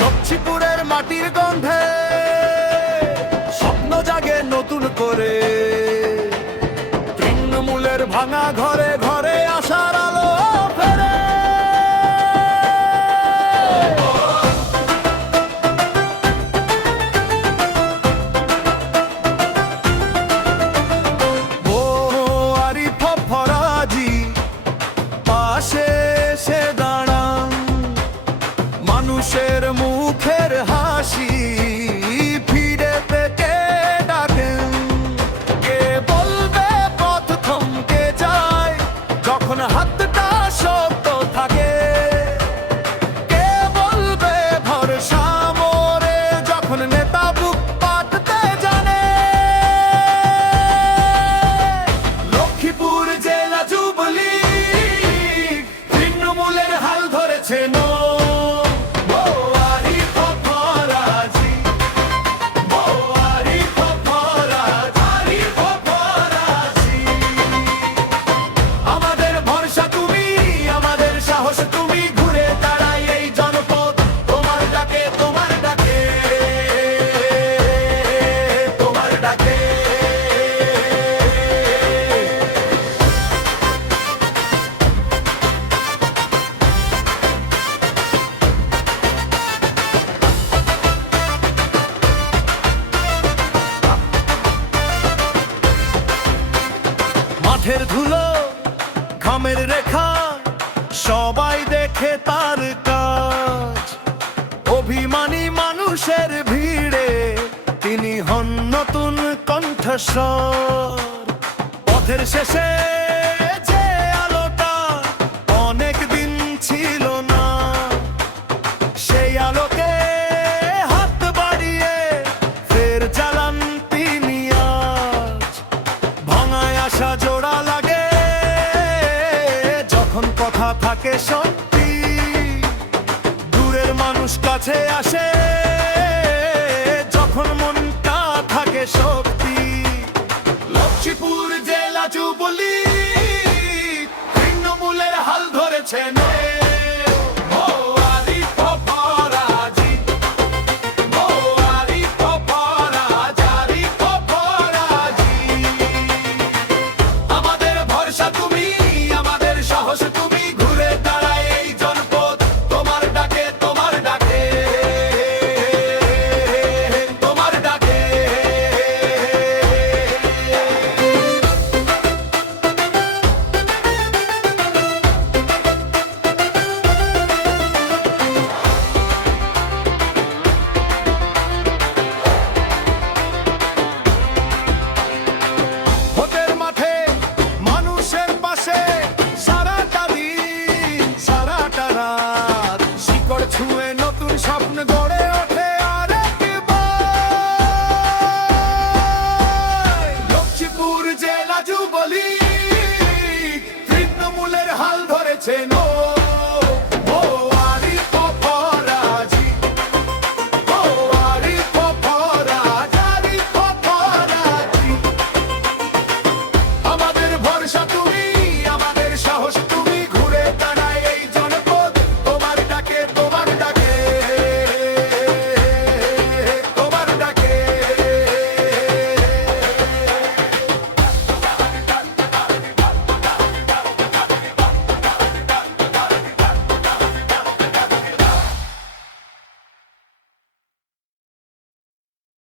লক্ষ্মীপুরের মাটির গন্ধে স্বপ্ন জাগে নতুন করে, তৃণমূলের ভাঙা ঘরে ঘরে আশার আলো ফেরে। বোয়ারি ফরাজি পাশে এসে দাঁড়ান, মানুষের মুখের হাসি ফিরে পেতে ডাকেন। কে বলবে পথ থমকে যায় যখন হাতটা শক্ত থাকে, কে বলবে ভরসা মরে যখন নেতা বুক পাততে জানে। লক্ষ্মীপুর জেলা যুবলীগ তৃণমূলের হাল ধরেছে নো। মাঠের ধুলো ঘামের রেখা সবাই দেখে তার কাজ, অভিমানী মানুষের ভিড়ে তিনি হন নতুন কণ্ঠস্বর। পথের শেষে যে আলোটা অনেক দিন ছিল না, সেই আলোকে হাত বাড়িয়ে ফের জ্বালান তিনি আজ। ভাঙায় আসা জোড়া লাগে যখন কথা থাকে সত্যি, দূরের মানুষ কাছে আসে যখন মনটা থাকে শক্তি। লক্ষ্মীপুর জেলা যুবলীগ তৃণমূলের হাল ধরেছে নে। ছুঁয়ে নতুন স্বপ্ন গড়ে ওঠে আরেকবার। লক্ষ্মীপুর জেলা যুবলীগ তৃণমূলের হাল ধরেছে।